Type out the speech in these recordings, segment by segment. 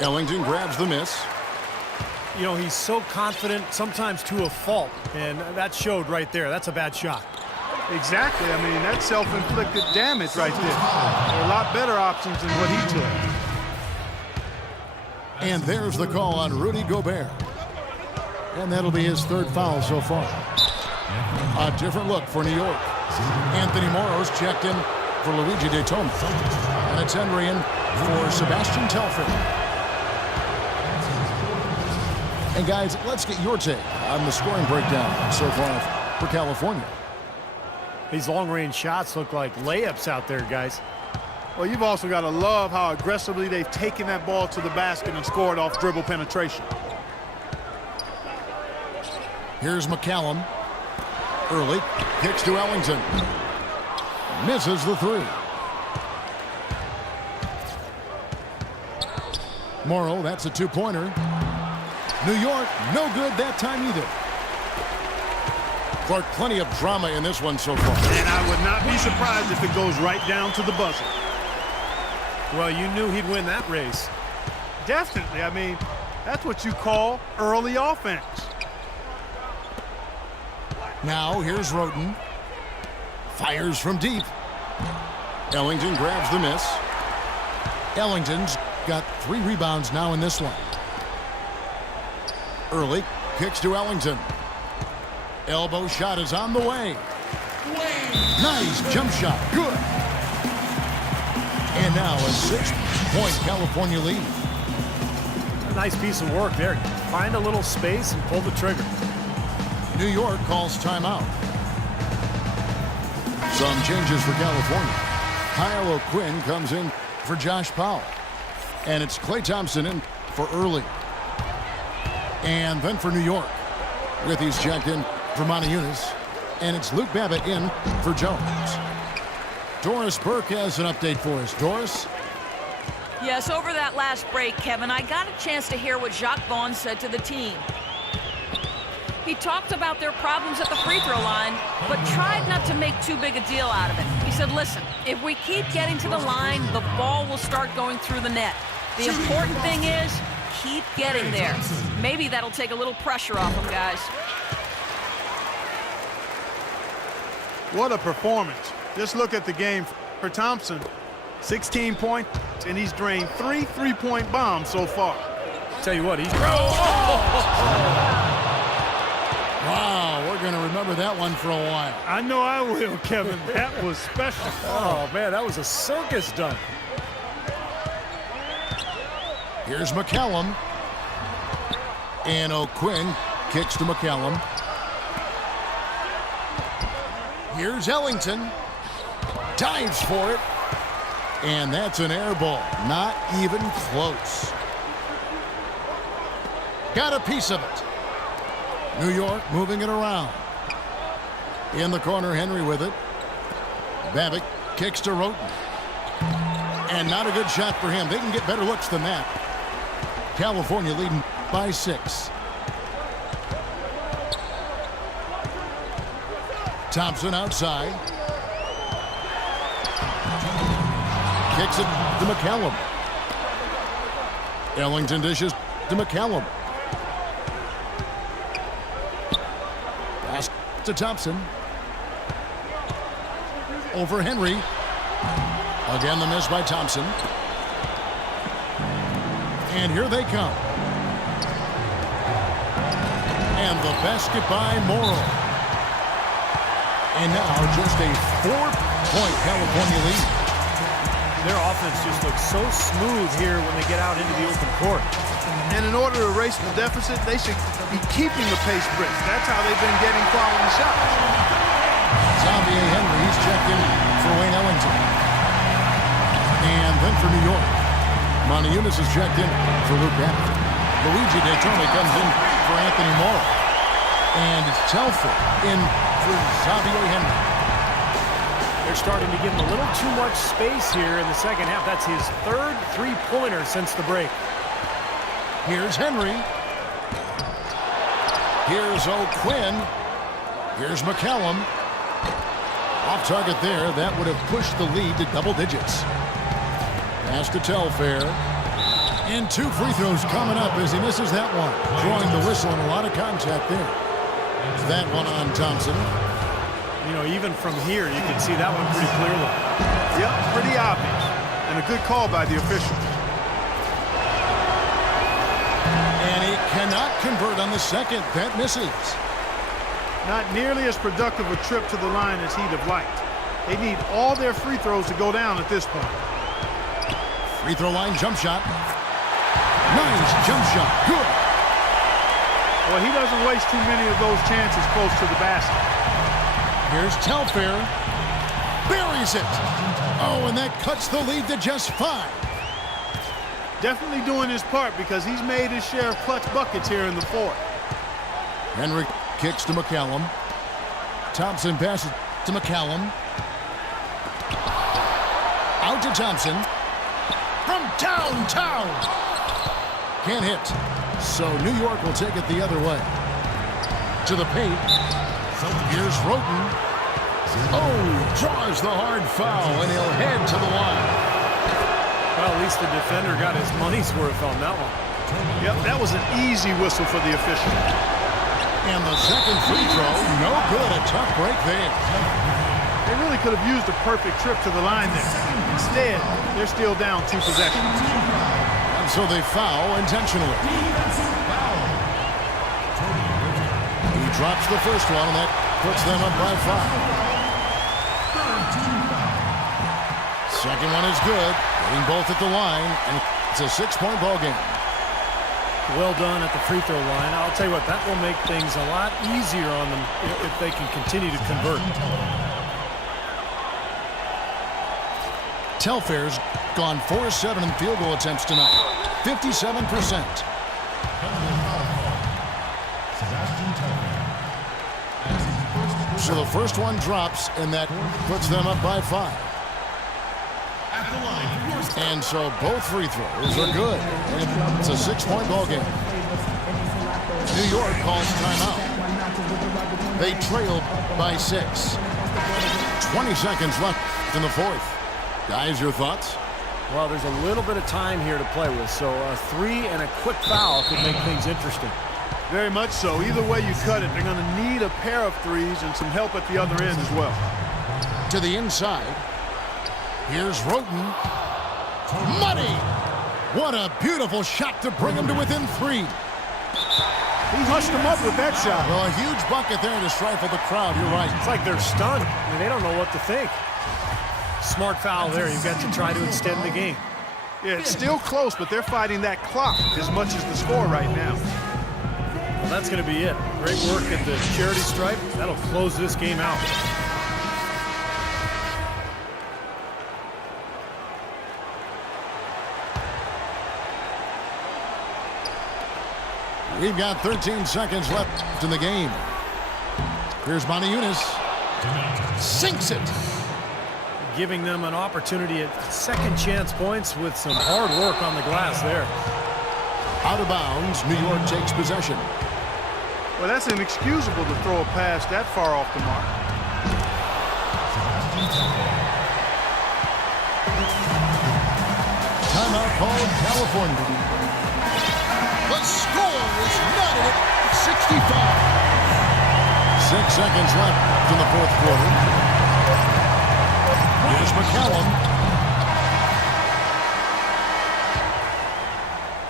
Ellington grabs the miss. You know, he's so confident, sometimes to a fault, and that showed right there. That's a bad shot. Exactly. I mean, that's self-inflicted damage right there. There are a lot better options than what he took. And there's the call on Rudy Gobert. And that'll be his third foul so far. A different look for New York. Anthony Morrow's checked in for Luigi Daytona. And it's Henry in for Sebastian Telfair. And guys, let's get your take on the scoring breakdown so far for California. These long-range shots look like layups out there, guys. Well, you've also got to love how aggressively they've taken that ball to the basket and scored off dribble penetration. Here's McCallum. Early, kicks to Ellington. Misses the three. Morrow, that's a two-pointer. New York, no good that time either. Clark, plenty of drama in this one so far. And I would not be surprised if it goes right down to the buzzer. Well, you knew he'd win that race. Definitely. I mean, that's what you call early offense. Now, here's Roten. Fires from deep. Ellington grabs the miss. Ellington's got 3 rebounds now in this one. Early, kicks to Ellington. Elbow shot is on the way. Nice jump shot. Good. And now a 6-point California lead. A nice piece of work there. Find a little space and pull the trigger. New York calls timeout. Some changes for California. Kyle O'Quinn comes in for Josh Powell. And it's Klay Thompson in for Early. And then for New York, Withey's checked in for Motiejunas. And it's Luke Babbitt in for Jones. Doris Burke has an update for us. Doris? Yes, over that last break, Kevin, I got a chance to hear what Jacques Vaughn said to the team. He talked about their problems at the free throw line, but tried not to make too big a deal out of it. He said, listen, if we keep getting to the line, the ball will start going through the net. The important thing is, keep getting there. Maybe that'll take a little pressure off them, guys. What a performance. Just look at the game for Thompson. 16 points, and he's drained 3 3-point bombs so far. Tell you what, he's... Wow, we're going to remember that one for a while. I know I will, Kevin. That was special. Oh, man, that was a circus dunk. Here's McCallum. And O'Quinn kicks to McCallum. Here's Ellington. Dives for it. And that's an air ball. Not even close. Got a piece of it. New York moving it around. In the corner, Henry with it. Babbitt kicks to Roten. And not a good shot for him. They can get better looks than that. California leading by 6. Thompson outside. Kicks it to McCallum. Ellington dishes to McCallum. Pass to Thompson. Over Henry. Again, the miss by Thompson. And here they come. And the basket by Morrow. And now just a 4-point California lead. Their offense just looks so smooth here when they get out into the open court. And in order to erase the deficit, they should be keeping the pace brisk. That's how they've been getting quality shots. Xavier Henry, he's checked in for Wayne Ellington. And then for New York, Motiejunas is checked in for Luke Babbitt. Luigi Daytona comes in for Anthony Morrow. And it's Telfair in for Xavier Henry. They're starting to give him a little too much space here in the second half. That's his 3rd three-pointer since the break. Here's Henry. Here's O'Quinn. Here's McCallum. Off target there. That would have pushed the lead to double digits. Pass to Telfair. And 2 free throws coming up as he misses that one. Drawing the whistle and a lot of contact there. That one on Thompson. You know, even from here, you can see that one pretty clearly. Yep, pretty obvious. And a good call by the official. And he cannot convert on the second. That misses. Not nearly as productive a trip to the line as he'd have liked. They need all their free throws to go down at this point. Free throw line jump shot. Nice jump shot. Good. Well, he doesn't waste too many of those chances close to the basket. Here's Telfair. Buries it. Oh, and that cuts the lead to just 5. Definitely doing his part because he's made his share of clutch buckets here in the fourth. Henry kicks to McCallum. Thompson passes to McCallum. Out to Thompson. From downtown. Can't hit. So New York will take it the other way. To the paint. Here's Roten. Oh, draws the hard foul, and he'll head to the line. Well, at least the defender got his money's worth on that one. Yep, that was an easy whistle for the official. And the second free throw, no good. A tough break there. They really could have used a perfect trip to the line there. Instead, they're still down 2 possessions. And so they foul intentionally. He drops the first one, and that puts them up by 5. Second one is good. Getting both at the line, and it's a 6-point ball game. Well done at the free throw line. I'll tell you what, that will make things a lot easier on them if they can continue to convert. Telfair's gone 4-7 in field goal attempts tonight. 57%. So the first one drops, and that puts them up by 5. And so both free throws are good. And it's a 6-point ball game. New York calls timeout. They trailed by 6. 20 seconds left in the fourth. Guys, your thoughts? Well, there's a little bit of time here to play with, so a 3 and a quick foul could make things interesting. Very much so. Either way you cut it, they're going to need a pair of threes and some help at the other end as well. To the inside. Here's Roten. Money! What a beautiful shot to bring him to within 3. He hushed him up with that shot. Well, a huge bucket there to stifle the crowd. You're right. It's like they're stunned. I mean, they don't know what to think. Smart foul there. You've got to try to extend the game. Yeah, it's still close, but they're fighting that clock as much as the score right now. Well, that's going to be it. Great work at the charity stripe. That'll close this game out. We've got 13 seconds left in the game. Here's Moniunas. Sinks it. Giving them an opportunity at second chance points with some hard work on the glass there. Out of bounds, New York takes possession. Well, that's inexcusable to throw a pass that far off the mark. Timeout called California. The score is knotted at 65. 6 seconds left in the fourth quarter. Here's McCallum.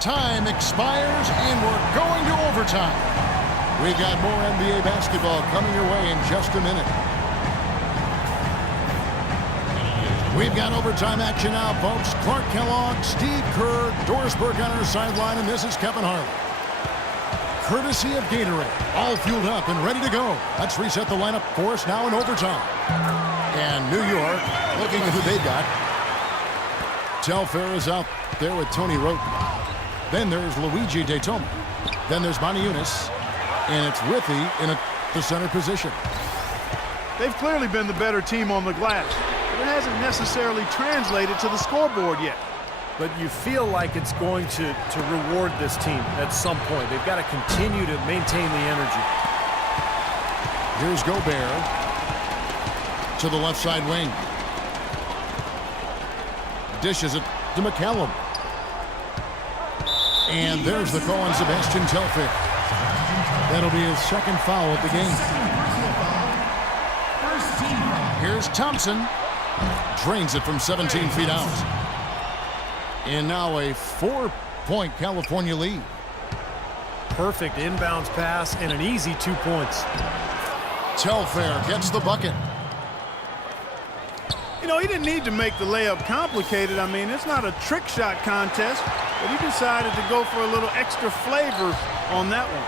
Time expires, and we're going to overtime. We've got more NBA basketball coming your way in just a minute. We've got overtime action now, folks. Clark Kellogg, Steve Kerr, Doris Burke on our sideline, and this is Kevin Harlan. Courtesy of Gatorade, all fueled up and ready to go. Let's reset the lineup for us now in overtime. And New York, looking at who they got. Telfair is out there with Tony Roten. Then there's Luigi Daytona. Then there's Moniunas. And it's Withy in the center position. They've clearly been the better team on the glass. It hasn't necessarily translated to the scoreboard yet. But you feel like it's going to reward this team at some point. They've got to continue to maintain the energy. Here's Gobert to the left side wing. Dishes it to McCallum. And there's the call on Sebastian Telfair. That'll be his second foul of the game. Here's Thompson. Drains it from 17 feet out. And now a 4-point California lead. Perfect inbounds pass and an easy 2 points. Telfair gets the bucket. You know, he didn't need to make the layup complicated. I mean, it's not a trick shot contest, but he decided to go for a little extra flavor on that one.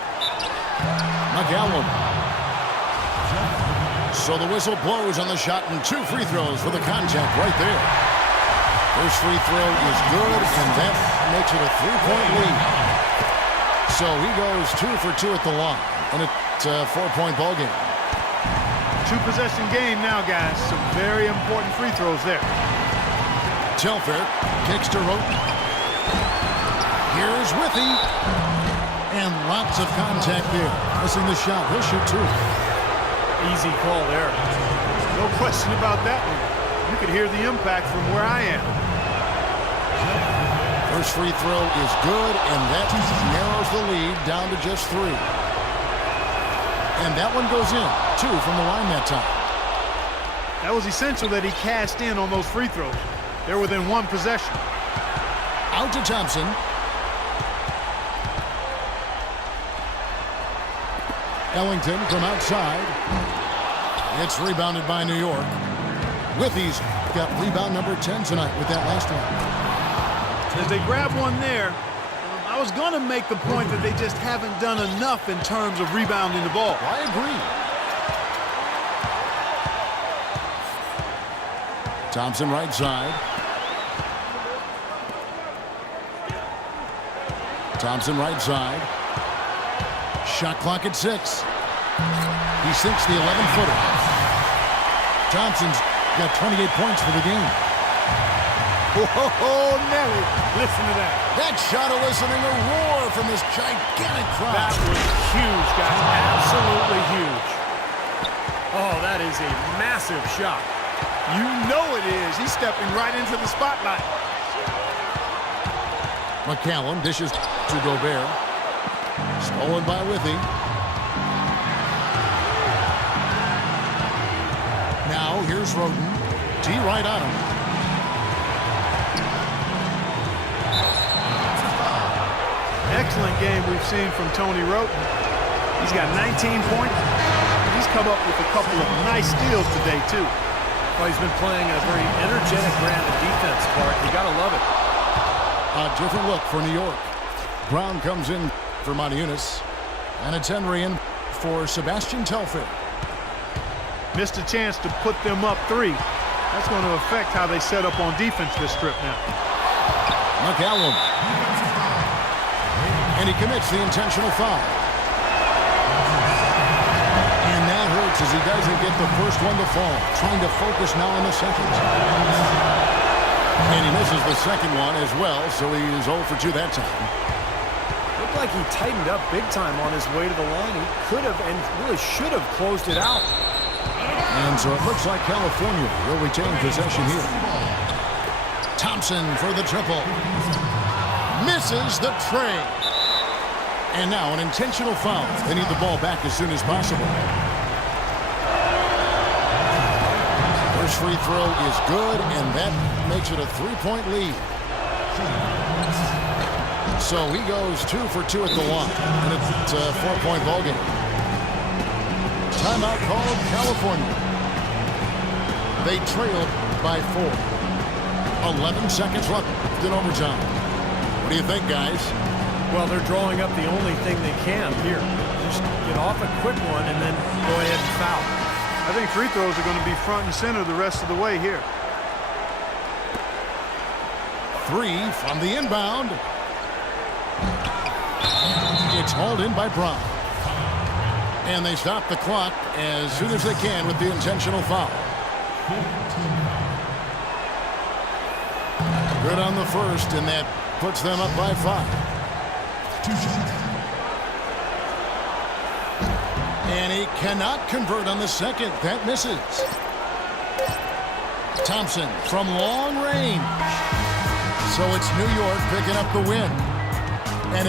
McCallum. So the whistle blows on the shot and 2 free throws for the contact right there. First free throw is good, and that makes it a 3-point lead. So he goes 2 for 2 at the line, and it's a 4-point ball game. 2-possession game now, guys. Some very important free throws there. Telfair kicks to Roten. Here's Withey. And lots of contact there. Missing the shot. He'll shoot 2. Easy call there. No question about that one. You could hear the impact from where I am. First free throw is good, and that narrows the lead down to just 3. And that one goes in. 2 from the line that time. That was essential that he cashed in on those free throws. They're within 1 possession. Out to Thompson. Ellington from outside. It's rebounded by New York. Withey's got rebound number 10 tonight with that last one. As they grab one there, I was going to make the point that they just haven't done enough in terms of rebounding the ball. I agree. Thompson right side. Thompson right side. Shot clock at 6. He sinks the 11-footer. Thompson's got 28 points for the game. Whoa, Nelly, listen to that. That shot eliciting a roar from this gigantic crowd. That was huge, guys. Absolutely huge. Oh, that is a massive shot. You know it is. He's stepping right into the spotlight. McCallum dishes to Gobert. Stolen by Withey. Now here's Roten. D right on him. Excellent game we've seen from Tony Roten. He's got 19 points. He's come up with a couple of nice steals today, too. Well, he's been playing a very energetic brand of defense, Clark. You got to love it. A different look for New York. Brown comes in for Moniunas. And it's Henry in for Sebastian Telfair. Missed a chance to put them up 3. That's going to affect how they set up on defense this trip now. McCallum. And he commits the intentional foul. And that hurts as he doesn't get the first one to fall. Trying to focus now on the second. And he misses the second one as well, so he's 0 for 2 that time. Looked like he tightened up big time on his way to the line. He could have and really should have closed it out. And so it looks like California will retain possession here. Thompson for the triple. Misses the tray. And now an intentional foul. They need the ball back as soon as possible. First free throw is good, and that makes it a 3-point lead. So he goes 2 for 2 at the line, and it's a 4-point ball game. Timeout called California. They trailed by 4. 11 seconds left in overtime. What do you think, guys? Well, they're drawing up the only thing they can here. Just get off a quick one and then go ahead and foul. I think free throws are going to be front and center the rest of the way here. 3 from the inbound. It's hauled in by Brown. And they stop the clock as soon as they can with the intentional foul. Good on the first, and that puts them up by 5. And he cannot convert on the second. That misses. Thompson from long range. So it's New York picking up the win. And